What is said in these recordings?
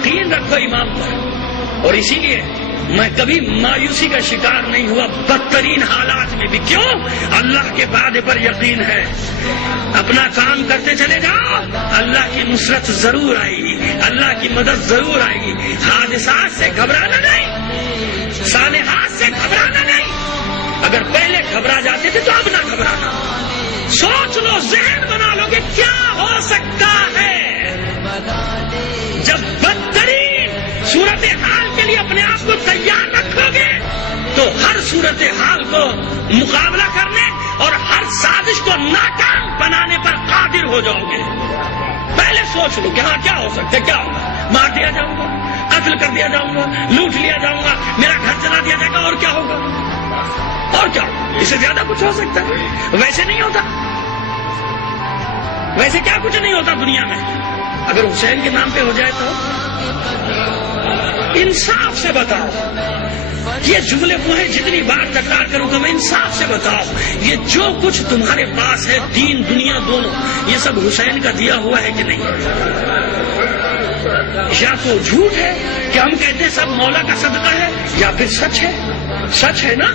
یقین رکھو امام پر. اور اسی لیے میں کبھی مایوسی کا شکار نہیں ہوا بدترین حالات میں بھی. کیوں؟ اللہ کے وعدے پر یقین ہے. اپنا کام کرتے چلے جاؤ, اللہ کی نصرت ضرور آئے گی, اللہ کی مدد ضرور آئے گی. حادثات سے گھبرانا نہیں, صالحات سے گھبرانا نہیں. اگر پہلے گھبرا جاتے تھے تو اب نہ گھبرانا. سوچ لو, ذہن بنا لو کہ کیا ہو سکتا ہے. جب بدترین صورتحال کے لیے اپنے آپ کو تیار رکھو گے تو ہر صورتحال کو مقابلہ کرنے اور ہر سازش کو ناکام بنانے پر قادر ہو جاؤ گے. پہلے سوچ لو کہ ہاں کیا ہو سکتا ہے, کیا ہوگا. مار دیا جاؤں گا, قتل کر دیا جاؤں گا, لوٹ لیا جاؤں گا, میرا گھر جلا دیا جائے گا, اور کیا ہوگا. اور کیا ہوگا, اس سے زیادہ کچھ ہو سکتا ہے. ویسے نہیں ہوتا, ویسے کیا کچھ نہیں ہوتا دنیا میں. اگر حسین کے نام پہ ہو جائے تو انصاف سے بتاؤ. یہ جملے وہ ہیں جتنی بار تکرار کروں تو میں انصاف سے بتاؤ, یہ جو کچھ تمہارے پاس ہے دین دنیا دونوں, یہ سب حسین کا دیا ہوا ہے کہ نہیں؟ یا تو جھوٹ ہے کہ ہم کہتے ہیں سب مولا کا صدقہ ہے, یا پھر سچ ہے. سچ ہے نا.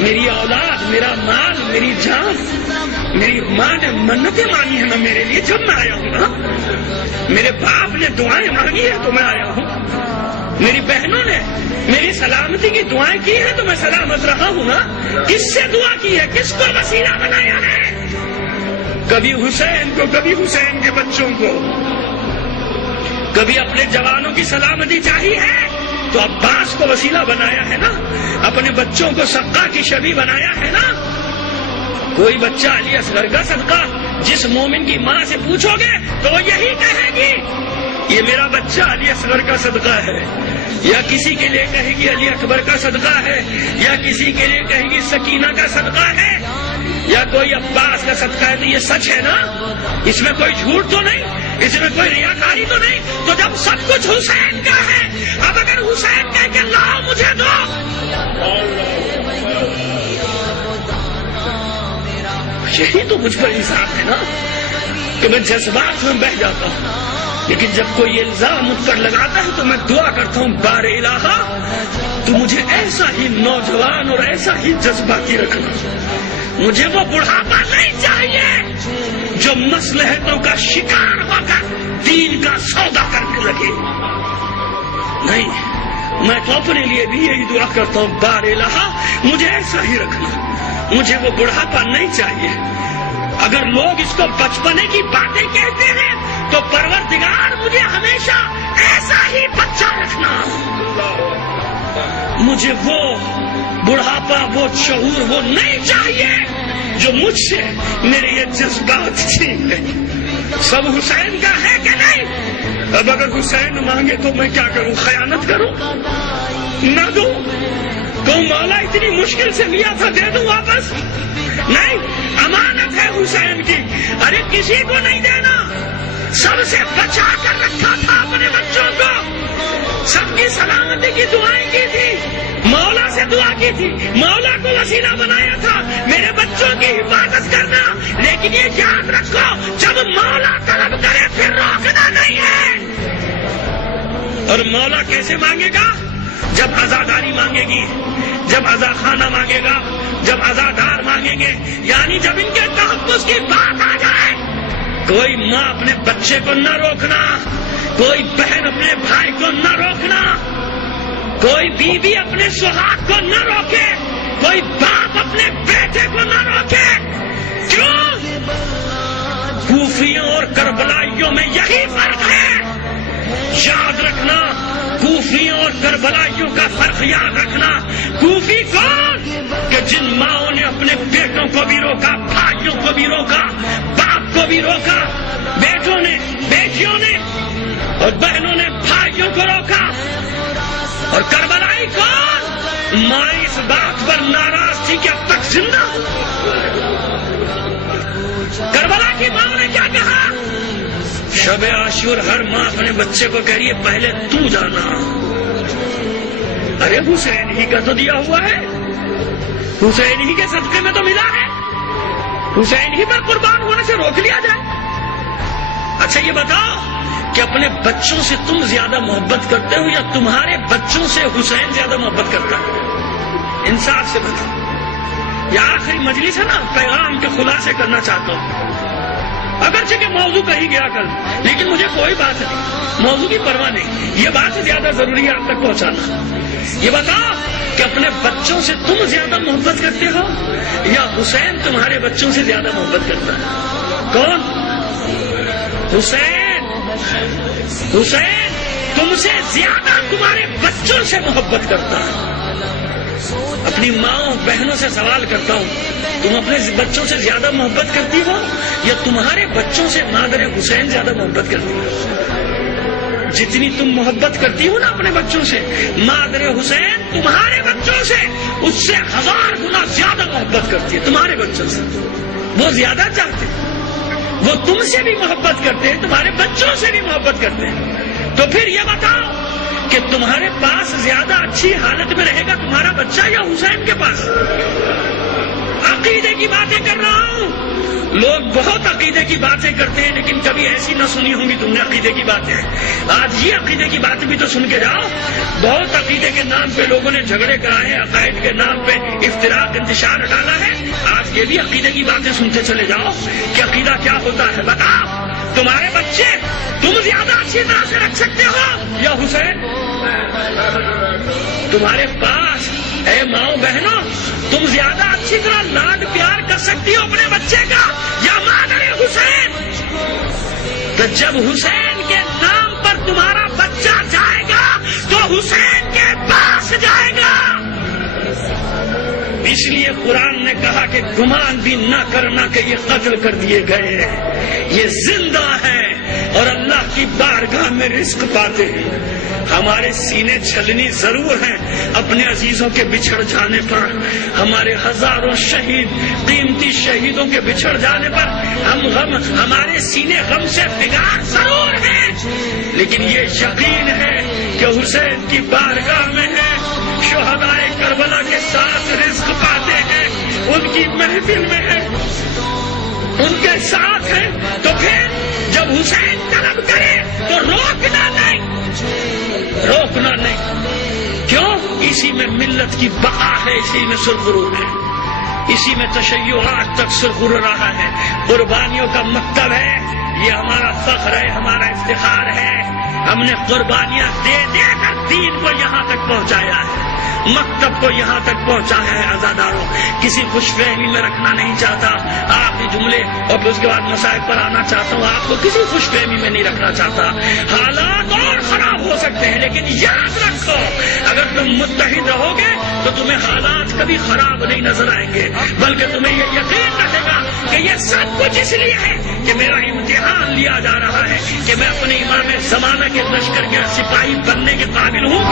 میری اولاد, میرا مال, میری جان, میری ماں نے منتیں مانگی ہیں نا میرے لیے جب میں آیا ہوں نا. میرے باپ نے دعائیں مانگی ہیں تو میں آیا ہوں. میری بہنوں نے میری سلامتی کی دعائیں کی ہیں تو میں سلامت رہا ہوں نا. کس سے دعا کی ہے, کس کو وسیلہ بنایا ہے؟ کبھی حسین کو, کبھی حسین کے بچوں کو. کبھی اپنے جوانوں کی سلامتی چاہیے ہے تو عباس کو وسیلہ بنایا ہے نا. اپنے بچوں کو صدقہ کی شبیہ بنایا ہے نا. کوئی بچہ علی اصغر کا صدقہ جس مومن کی ماں سے پوچھو گے تو وہ یہی کہے گی یہ میرا بچہ علی اصغر کا صدقہ ہے. یا کسی کے لیے کہے گی علی اکبر کا صدقہ ہے, یا کسی کے لیے کہے گی سکینہ کا صدقہ ہے, یا کوئی عباس کا صدقہ ہے. تو یہ سچ ہے نا, اس میں کوئی جھوٹ تو نہیں, اس میں کوئی ریاکاری تو نہیں. تو جب سب کچھ حسین کا ہے, اب اگر حسین کہے کہ لاؤ مجھے دو, یہی تو مجھ پر انصاف ہے نا کہ میں جذبات میں بہہ جاتا ہوں. لیکن جب کوئی الزام مجھ پر لگاتا ہے تو میں دعا کرتا ہوں بار الہا تو مجھے ایسا ہی نوجوان اور ایسا ہی جذباتی رکھنا. مجھے وہ بڑھاپا نہیں چاہیے جو مصلحتوں کا شکار ہو کر دین کا سودا کرنے لگے. نہیں, میں تو اپنے لیے بھی یہی دعا کرتا ہوں بار الہا مجھے ایسا ہی رکھنا. مجھے وہ بڑھاپا نہیں چاہیے. اگر لوگ اس کو بچپنے کی باتیں کہتے ہیں تو پروردگار مجھے ہمیشہ ایسا ہی بچہ رکھنا. مجھے وہ بڑھاپا, وہ شعور, وہ نہیں چاہیے جو مجھ سے میرے یہ جذبات چھین لے. سب حسین کا ہے کہ نہیں؟ اب اگر حسین مانگے تو میں کیا کروں؟ خیانت کروں؟ نہ دوں؟ تو مولا اتنی مشکل سے لیا تھا دے دوں واپس؟ نہیں, امانت ہے حسین کی. ارے کسی کو نہیں دینا, سب سے بچا کر رکھا تھا اپنے بچوں کو, سب کی سلامتی کی دعائیں کی تھی, مولا سے دعا کی تھی, مولا کو وسیلہ بنایا تھا میرے بچوں کی حفاظت کرنا. لیکن یہ یاد رکھو جب مولا طلب کرے پھر روکنا نہیں ہے. اور مولا کیسے مانگے گا؟ جب عزاداری مانگے گی, جب عزا خانہ مانگے گا, جب عزادار مانگیں گے, یعنی جب ان کے تحفظ کی بات آ جائے. کوئی ماں اپنے بچے کو نہ روکنا, کوئی بہن اپنے بھائی کو نہ روکنا, کوئی بیوی اپنے سہاگ کو نہ روکے, کوئی باپ اپنے بیٹے کو نہ روکے. کیوں؟ کوفیوں اور کربلائیوں میں یہی فرق ہے. یاد رکھنا, کوفیوں اور کربلائیوں کا فرق یاد رکھنا. کوفی کون؟ کہ جن ماؤں نے اپنے بیٹوں کو بھی روکا, بھائیوں کو بھی روکا, باپ کو بھی روکا, بیٹوں نے, بیٹیوں نے اور بہنوں نے بھائیوں کو روکا. اور کربلائی کون؟ ماں اس بات پر ناراض تھی کہ اب تک زندہ. کربلا کی ماں نے کیا کہا؟ شب عاشور ہر ماں اپنے بچے کو کہہ رہی ہے پہلے تو جانا. ارے حسین ہی کا تو دیا ہوا ہے, حسین ہی کے صدقے میں تو ملا ہے, حسین ہی پر قربان ہونے سے روک لیا جائے. اچھا یہ بتاؤ کہ اپنے بچوں سے تم زیادہ محبت کرتے ہو یا تمہارے بچوں سے حسین زیادہ محبت کرتا ہے؟ انصاف سے بتاؤ. یہ آخری مجلس ہے نا, پیغام کے خلاصے کرنا چاہتا ہوں. اگرچہ کہ موضوع کہی گیا کل, لیکن مجھے کوئی بات نہیں, موضوع کی پرواہ نہیں. یہ بات زیادہ ضروری ہے آپ تک پہنچانا. یہ بتاؤ کہ اپنے بچوں سے تم زیادہ محبت کرتے ہو یا حسین تمہارے بچوں سے زیادہ محبت کرتا ہے؟ کون؟ حسین. حسین تم سے زیادہ تمہارے بچوں سے محبت کرتا ہے. اپنی ماں بہنوں سے سوال کرتا ہوں, تم اپنے بچوں سے زیادہ محبت کرتی ہو یا تمہارے بچوں سے مادر حسین زیادہ محبت کرتی ہو؟ جتنی تم محبت کرتی ہو نا اپنے بچوں سے, مادر حسین تمہارے بچوں سے اس سے 1000 گنا زیادہ محبت کرتی ہے. تمہارے بچوں سے وہ زیادہ چاہتے ہیں, وہ تم سے بھی محبت کرتے ہیں, تمہارے بچوں سے بھی محبت کرتے ہیں. تو پھر یہ بتاؤ کہ تمہارے پاس زیادہ اچھی حالت میں رہے گا تمہارا بچہ یا حسین کے پاس؟ عقیدے کی باتیں کر رہا ہوں. لوگ بہت عقیدے کی باتیں کرتے ہیں لیکن کبھی ایسی نہ سنی ہوں گی تم نے عقیدے کی باتیں. آج یہ عقیدے کی باتیں بھی تو سن کے جاؤ. بہت عقیدے کے نام پہ لوگوں نے جھگڑے کرائے ہیں, عقائد کے نام پہ افتراق انتشار ڈالا ہے. آج یہ بھی عقیدے کی باتیں سنتے چلے جاؤ کہ عقیدہ کیا ہوتا ہے. بتاؤ تمہارے بچے تم زیادہ اچھی طرح سے رکھ سکتے ہو یا حسین؟ تمہارے پاس اے ماؤں بہنوں تم زیادہ اچھی طرح لاڈ پیار کر سکتی ہو اپنے بچے کا یا مادر حسین؟ تو جب حسین کے نام پر تمہارا بچہ جائے گا تو حسین کے پاس جائے گا. اس لیے قرآن نے کہا کہ گمان بھی نہ کرنا کہ یہ قتل کر دیے گئے, یہ زندہ ہے اور اللہ کی بارگاہ میں رزق پاتے ہیں. ہمارے سینے چھلنی ضرور ہیں اپنے عزیزوں کے بچھڑ جانے پر, ہمارے ہزاروں شہید قیمتی شہیدوں کے بچھڑ جانے پر ہمارے سینے غم سے بگاڑ ضرور ہیں, لیکن یہ یقین ہے کہ حسین کی بارگاہ میں ہے, شہدائے کربلا کے ساتھ رزق پاتے ہیں, ان کی محفل میں ہے, ان کے ساتھ ہے. تو پھر جب حسین طلب کرے تو روکنا نہیں, روکنا نہیں. کیوں؟ اسی میں ملت کی بقا ہے, اسی میں سرخرو ہے, اسی میں تشیع آج تک سرخرو رہا ہے. قربانیوں کا مکتب ہے, یہ ہمارا فخر ہے, ہمارا افتخار ہے. ہم نے قربانیاں دے دے کر دین کو یہاں تک پہنچایا ہے, مکتب کو یہاں تک پہنچایا ہے. عزاداروں کسی خوش فہمی میں رکھنا نہیں چاہتا. آپ ہی جملے اور پھر اس کے بعد مسائل پر آنا چاہتا ہوں. آپ کو کسی خوش فہمی میں نہیں رکھنا چاہتا. حالات اور خراب ہو سکتے ہیں لیکن یاد رکھو اگر تم متحد رہو گے تو تمہیں حالات کبھی خراب نہیں نظر آئیں گے, بلکہ تمہیں یہ یقین رہے گا کہ یہ سب کچھ اس لیے ہے کہ میرا امتحان لیا جا رہا ہے کہ میں اپنے امام زمانہ کے لشکر کے سپاہی بننے کے قابل ہوں.